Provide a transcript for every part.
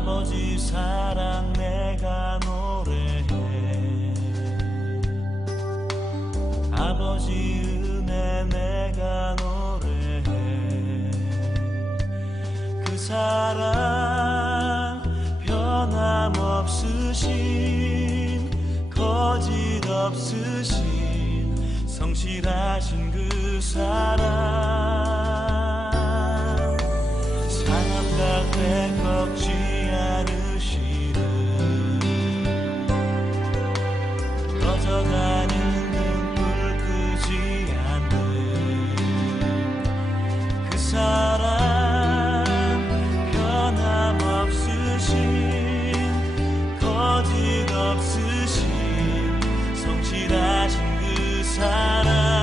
아버지 사랑 내가 노래해. 아버지 은혜 내가 노래해. 그 사랑 변함없으신 거짓 없으신 성실하신 그 사랑 상함 가운데 꺾지 않으시는 꺼져가는 등불 끄지 않는 그 사랑 변함없으신 거짓 없으신 성실하신 그 사랑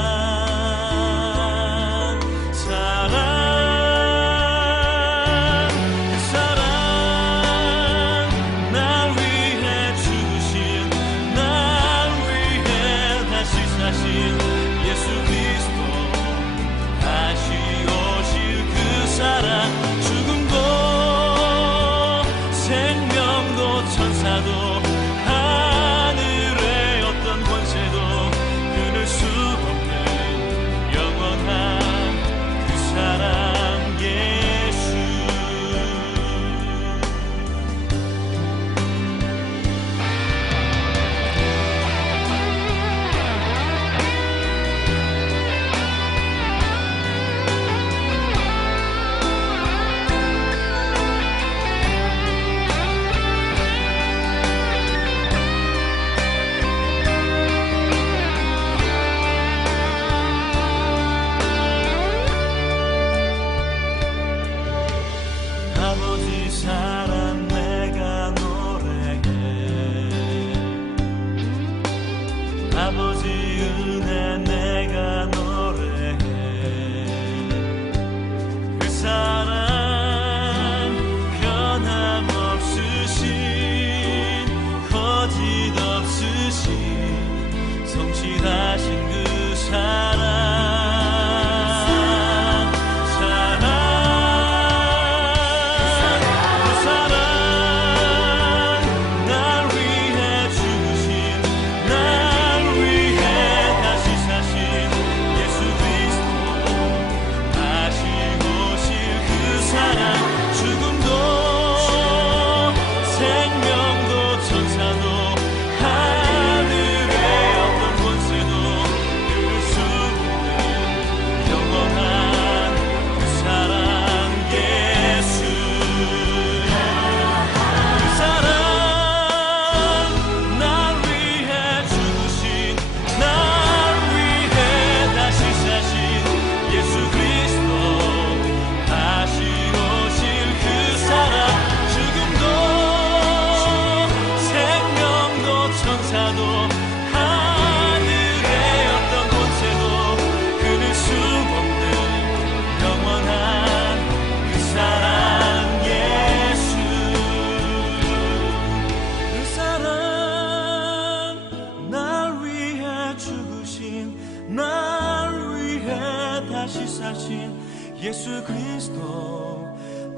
예수 그리스도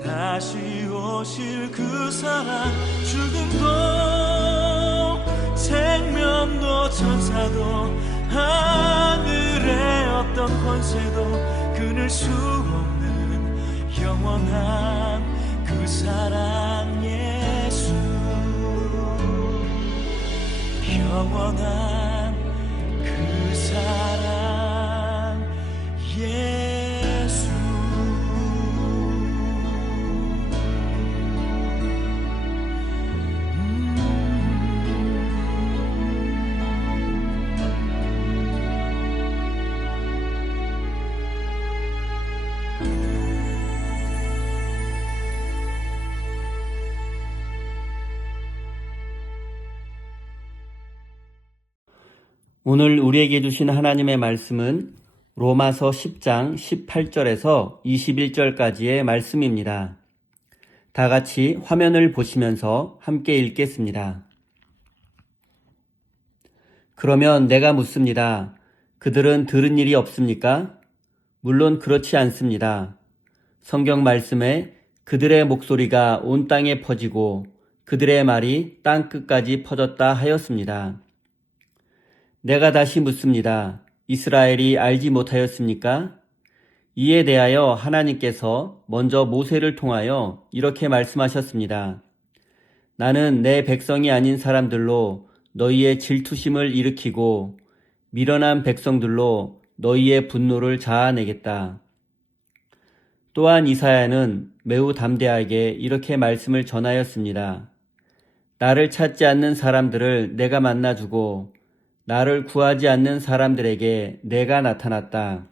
다시 오실 그 사랑 죽음도 생명도 천사도 하늘의 어떤 권세도 끊을 수 없는 영원한 그 사랑 예수 영원한 그 사랑 예수 오늘 우리에게 주신 하나님의 말씀은 로마서 10장 18절에서 21절까지의 말씀입니다. 다 같이 화면을 보시면서 함께 읽겠습니다. 그러면 내가 묻습니다. 그들은 들은 일이 없습니까? 물론 그렇지 않습니다. 성경 말씀에 그들의 목소리가 온 땅에 퍼지고 그들의 말이 땅 끝까지 퍼졌다 하였습니다. 내가 다시 묻습니다. 이스라엘이 알지 못하였습니까? 이에 대하여 하나님께서 먼저 모세를 통하여 이렇게 말씀하셨습니다. 나는 내 백성이 아닌 사람들로 너희의 질투심을 일으키고 미련한 백성들로 너희의 분노를 자아내겠다. 또한 이사야는 매우 담대하게 이렇게 말씀을 전하였습니다. 나를 찾지 않는 사람들을 내가 만나주고 나를 구하지 않는 사람들에게 내가 나타났다.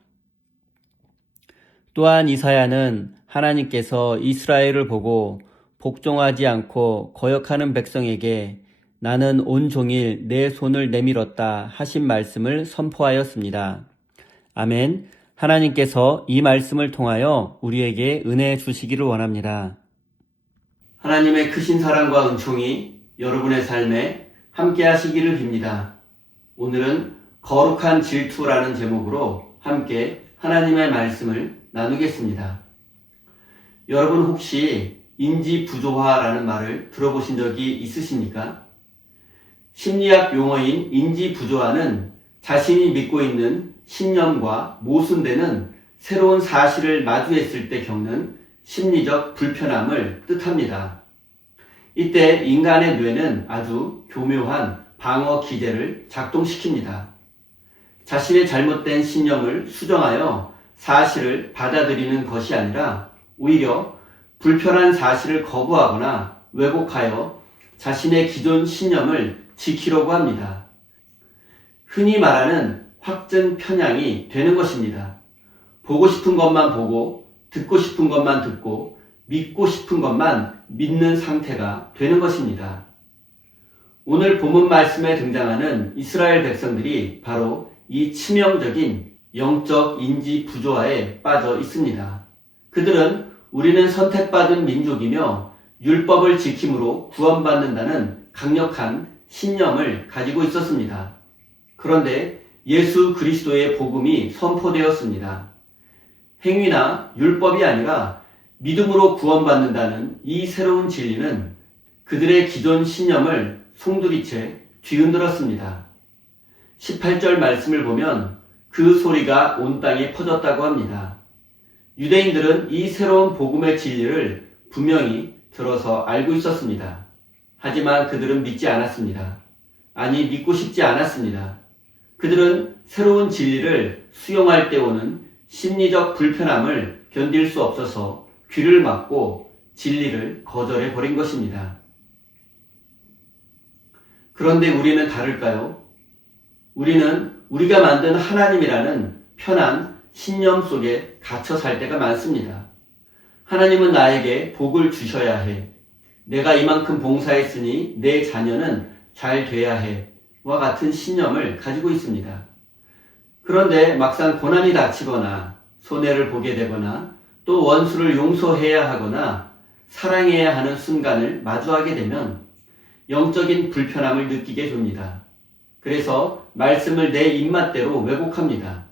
또한 이사야는 하나님께서 이스라엘을 보고 복종하지 않고 거역하는 백성에게 나는 온종일 내 손을 내밀었다 하신 말씀을 선포하였습니다. 아멘. 하나님께서 이 말씀을 통하여 우리에게 은혜 주시기를 원합니다. 하나님의 크신 사랑과 은총이 여러분의 삶에 함께 하시기를 빕니다. 오늘은 거룩한 질투라는 제목으로 함께 하나님의 말씀을 나누겠습니다. 여러분 혹시 인지부조화라는 말을 들어보신 적이 있으십니까? 심리학 용어인 인지부조화는 자신이 믿고 있는 신념과 모순되는 새로운 사실을 마주했을 때 겪는 심리적 불편함을 뜻합니다. 이때 인간의 뇌는 아주 교묘한 방어 기제를 작동시킵니다. 자신의 잘못된 신념을 수정하여 사실을 받아들이는 것이 아니라 오히려 불편한 사실을 거부하거나 왜곡하여 자신의 기존 신념을 지키려고 합니다. 흔히 말하는 확증 편향이 되는 것입니다. 보고 싶은 것만 보고, 듣고 싶은 것만 듣고, 믿고 싶은 것만 믿는 상태가 되는 것입니다. 오늘 본문 말씀에 등장하는 이스라엘 백성들이 바로 이 치명적인 영적 인지 부조화에 빠져 있습니다. 그들은 우리는 선택받은 민족이며 율법을 지킴으로 구원받는다는 강력한 신념을 가지고 있었습니다. 그런데 예수 그리스도의 복음이 선포되었습니다. 행위나 율법이 아니라 믿음으로 구원받는다는 이 새로운 진리는 그들의 기존 신념을 송두리째 뒤흔들었습니다. 18절 말씀을 보면 그 소리가 온 땅에 퍼졌다고 합니다. 유대인들은 이 새로운 복음의 진리를 분명히 들어서 알고 있었습니다. 하지만 그들은 믿지 않았습니다. 아니, 믿고 싶지 않았습니다. 그들은 새로운 진리를 수용할 때 오는 심리적 불편함을 견딜 수 없어서 귀를 막고 진리를 거절해 버린 것입니다. 그런데 우리는 다를까요? 우리는 우리가 만든 하나님이라는 편한 신념 속에 갇혀 살 때가 많습니다. 하나님은 나에게 복을 주셔야 해. 내가 이만큼 봉사했으니 내 자녀는 잘 돼야 해. 와 같은 신념을 가지고 있습니다. 그런데 막상 고난이 닥치거나 손해를 보게 되거나 또 원수를 용서해야 하거나 사랑해야 하는 순간을 마주하게 되면 영적인 불편함을 느끼게 됩니다. 그래서 말씀을 내 입맛대로 왜곡합니다.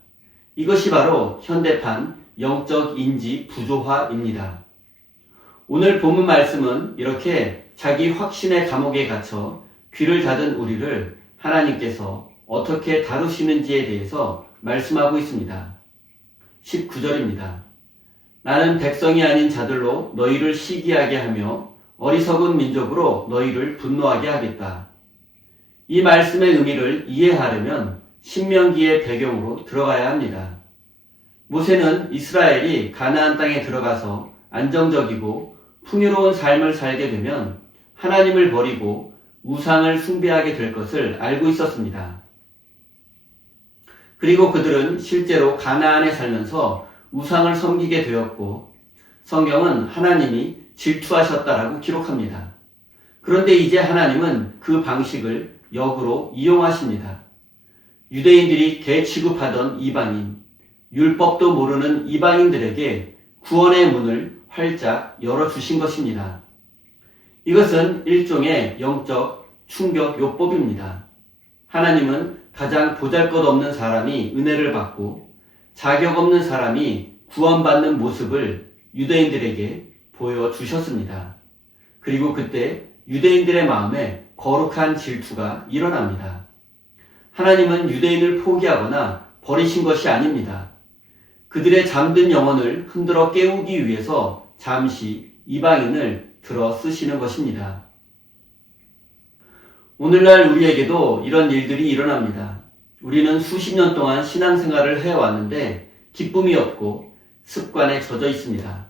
이것이 바로 현대판 영적 인지 부조화입니다. 오늘 본문 말씀은 이렇게 자기 확신의 감옥에 갇혀 귀를 닫은 우리를 하나님께서 어떻게 다루시는지에 대해서 말씀하고 있습니다. 19절입니다. 나는 백성이 아닌 자들로 너희를 시기하게 하며 어리석은 민족으로 너희를 분노하게 하겠다. 이 말씀의 의미를 이해하려면 신명기의 배경으로 들어가야 합니다. 모세는 이스라엘이 가나안 땅에 들어가서 안정적이고 풍요로운 삶을 살게 되면 하나님을 버리고 우상을 숭배하게 될 것을 알고 있었습니다. 그리고 그들은 실제로 가나안에 살면서 우상을 섬기게 되었고 성경은 하나님이 질투하셨다라고 기록합니다. 그런데 이제 하나님은 그 방식을 역으로 이용하십니다. 유대인들이 개 취급하던 이방인, 율법도 모르는 이방인들에게 구원의 문을 활짝 열어주신 것입니다. 이것은 일종의 영적 충격 요법입니다. 하나님은 가장 보잘것없는 사람이 은혜를 받고 자격 없는 사람이 구원받는 모습을 유대인들에게 보여주셨습니다. 그리고 그때 유대인들의 마음에 거룩한 질투가 일어납니다. 하나님은 유대인을 포기하거나 버리신 것이 아닙니다. 그들의 잠든 영혼을 흔들어 깨우기 위해서 잠시 이방인을 들어 쓰시는 것입니다. 오늘날 우리에게도 이런 일들이 일어납니다. 우리는 수십 년 동안 신앙생활을 해왔는데 기쁨이 없고 습관에 젖어 있습니다.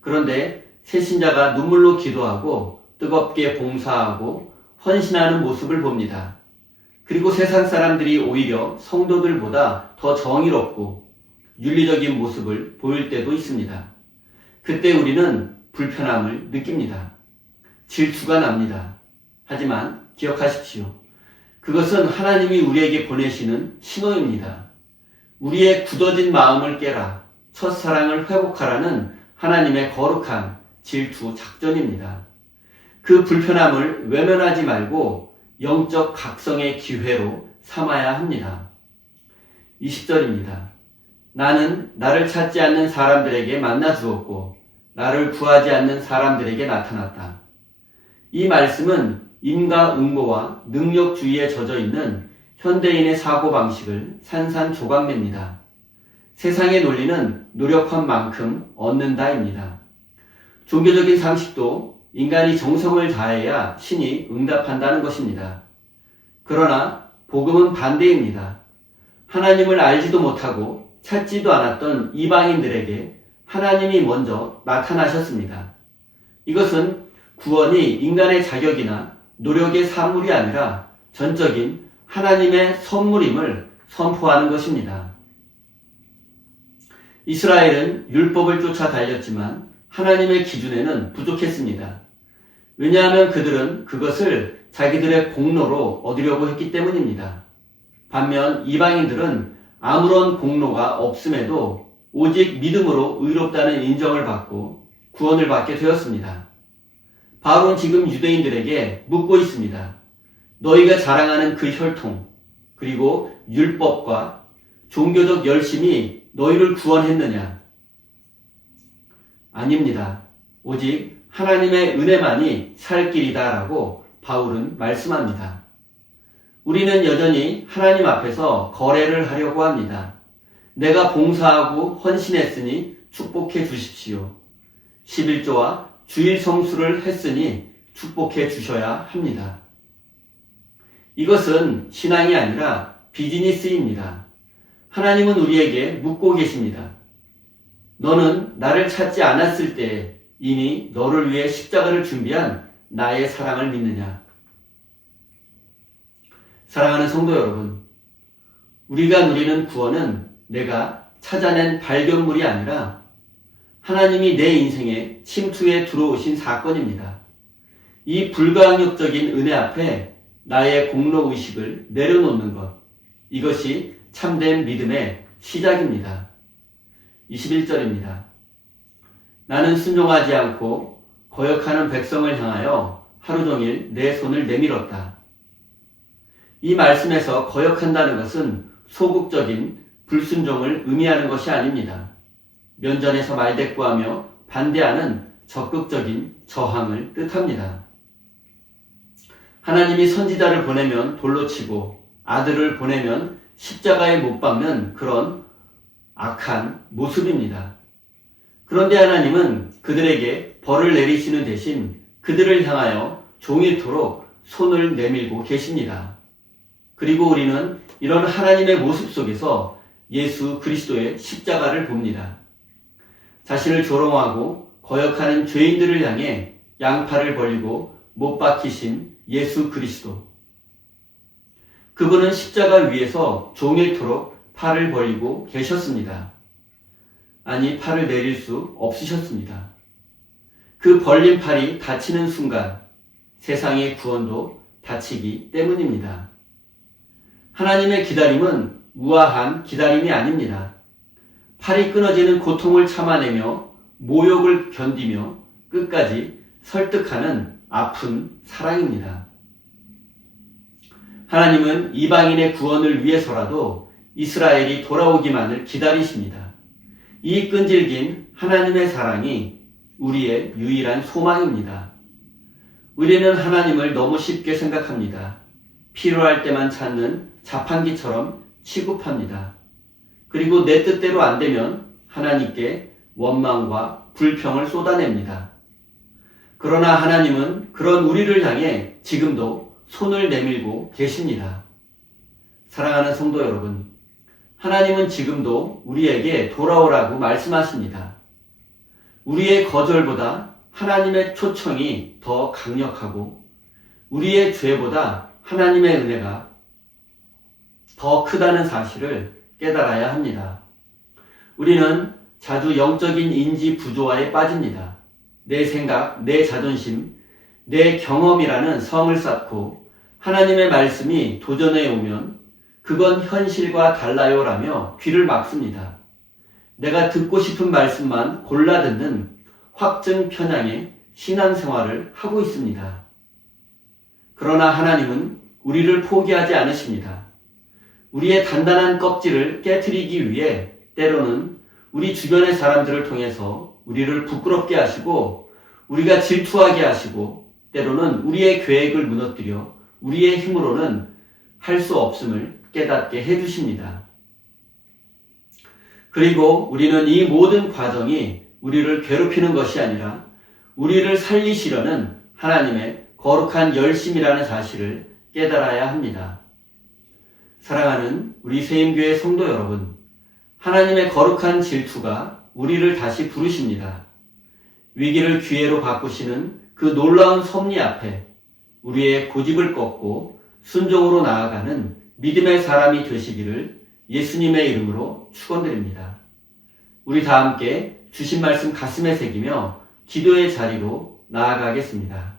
그런데 새신자가 눈물로 기도하고 뜨겁게 봉사하고 헌신하는 모습을 봅니다. 그리고 세상 사람들이 오히려 성도들보다 더 정의롭고 윤리적인 모습을 보일 때도 있습니다. 그때 우리는 불편함을 느낍니다. 질투가 납니다. 하지만 기억하십시오. 그것은 하나님이 우리에게 보내시는 신호입니다. 우리의 굳어진 마음을 깨라, 첫사랑을 회복하라는 하나님의 거룩한 질투 작전입니다. 그 불편함을 외면하지 말고 영적 각성의 기회로 삼아야 합니다. 20절입니다. 나는 나를 찾지 않는 사람들에게 만나 주었고 나를 구하지 않는 사람들에게 나타났다. 이 말씀은 인과응보와 능력주의에 젖어 있는 현대인의 사고방식을 산산조각냅니다. 세상의 논리는 노력한 만큼 얻는다입니다. 종교적인 상식도 인간이 정성을 다해야 신이 응답한다는 것입니다. 그러나 복음은 반대입니다. 하나님을 알지도 못하고 찾지도 않았던 이방인들에게 하나님이 먼저 나타나셨습니다. 이것은 구원이 인간의 자격이나 노력의 산물이 아니라 전적인 하나님의 선물임을 선포하는 것입니다. 이스라엘은 율법을 쫓아 달렸지만 하나님의 기준에는 부족했습니다. 왜냐하면 그들은 그것을 자기들의 공로로 얻으려고 했기 때문입니다. 반면 이방인들은 아무런 공로가 없음에도 오직 믿음으로 의롭다는 인정을 받고 구원을 받게 되었습니다. 바울은 지금 유대인들에게 묻고 있습니다. 너희가 자랑하는 그 혈통, 그리고 율법과 종교적 열심이 너희를 구원했느냐? 아닙니다. 오직 하나님의 은혜만이 살 길이다라고 바울은 말씀합니다. 우리는 여전히 하나님 앞에서 거래를 하려고 합니다. 내가 봉사하고 헌신했으니 축복해 주십시오. 11조와 주일 성수를 했으니 축복해 주셔야 합니다. 이것은 신앙이 아니라 비즈니스입니다. 하나님은 우리에게 묻고 계십니다. 너는 나를 찾지 않았을 때 이미 너를 위해 십자가를 준비한 나의 사랑을 믿느냐? 사랑하는 성도 여러분, 우리가 누리는 구원은 내가 찾아낸 발견물이 아니라 하나님이 내 인생에 침투해 들어오신 사건입니다. 이 불가항력적인 은혜 앞에 나의 공로의식을 내려놓는 것, 이것이 참된 믿음의 시작입니다. 21절입니다. 나는 순종하지 않고 거역하는 백성을 향하여 하루 종일 내 손을 내밀었다. 이 말씀에서 거역한다는 것은 소극적인 불순종을 의미하는 것이 아닙니다. 면전에서 말대꾸하며 반대하는 적극적인 저항을 뜻합니다. 하나님이 선지자를 보내면 돌로 치고 아들을 보내면 십자가에 못 박는 그런 악한 모습입니다. 그런데 하나님은 그들에게 벌을 내리시는 대신 그들을 향하여 종일토록 손을 내밀고 계십니다. 그리고 우리는 이런 하나님의 모습 속에서 예수 그리스도의 십자가를 봅니다. 자신을 조롱하고 거역하는 죄인들을 향해 양팔을 벌리고 못 박히신 예수 그리스도. 그분은 십자가 위에서 종일토록 팔을 벌리고 계셨습니다. 아니, 팔을 내릴 수 없으셨습니다. 그 벌린 팔이 닫히는 순간 세상의 구원도 닫히기 때문입니다. 하나님의 기다림은 우아한 기다림이 아닙니다. 팔이 끊어지는 고통을 참아내며 모욕을 견디며 끝까지 설득하는 아픈 사랑입니다. 하나님은 이방인의 구원을 위해서라도 이스라엘이 돌아오기만을 기다리십니다. 이 끈질긴 하나님의 사랑이 우리의 유일한 소망입니다. 우리는 하나님을 너무 쉽게 생각합니다. 필요할 때만 찾는 자판기처럼 취급합니다. 그리고 내 뜻대로 안 되면 하나님께 원망과 불평을 쏟아냅니다. 그러나 하나님은 그런 우리를 향해 지금도 손을 내밀고 계십니다. 사랑하는 성도 여러분, 하나님은 지금도 우리에게 돌아오라고 말씀하십니다. 우리의 거절보다 하나님의 초청이 더 강력하고 우리의 죄보다 하나님의 은혜가 더 크다는 사실을 깨달아야 합니다. 우리는 자주 영적인 인지 부조화에 빠집니다. 내 생각, 내 자존심, 내 경험이라는 성을 쌓고 하나님의 말씀이 도전해 오면 그건 현실과 달라요라며 귀를 막습니다. 내가 듣고 싶은 말씀만 골라 듣는 확증 편향의 신앙생활을 하고 있습니다. 그러나 하나님은 우리를 포기하지 않으십니다. 우리의 단단한 껍질을 깨트리기 위해 때로는 우리 주변의 사람들을 통해서 우리를 부끄럽게 하시고 우리가 질투하게 하시고 때로는 우리의 계획을 무너뜨려 우리의 힘으로는 할 수 없음을 깨닫게 해주십니다. 그리고 우리는 이 모든 과정이 우리를 괴롭히는 것이 아니라 우리를 살리시려는 하나님의 거룩한 열심이라는 사실을 깨달아야 합니다. 사랑하는 우리 세임교회 성도 여러분, 하나님의 거룩한 질투가 우리를 다시 부르십니다. 위기를 기회로 바꾸시는 그 놀라운 섭리 앞에 우리의 고집을 꺾고 순종으로 나아가는 믿음의 사람이 되시기를 예수님의 이름으로 축원드립니다. 우리 다 함께 주신 말씀 가슴에 새기며 기도의 자리로 나아가겠습니다.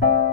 주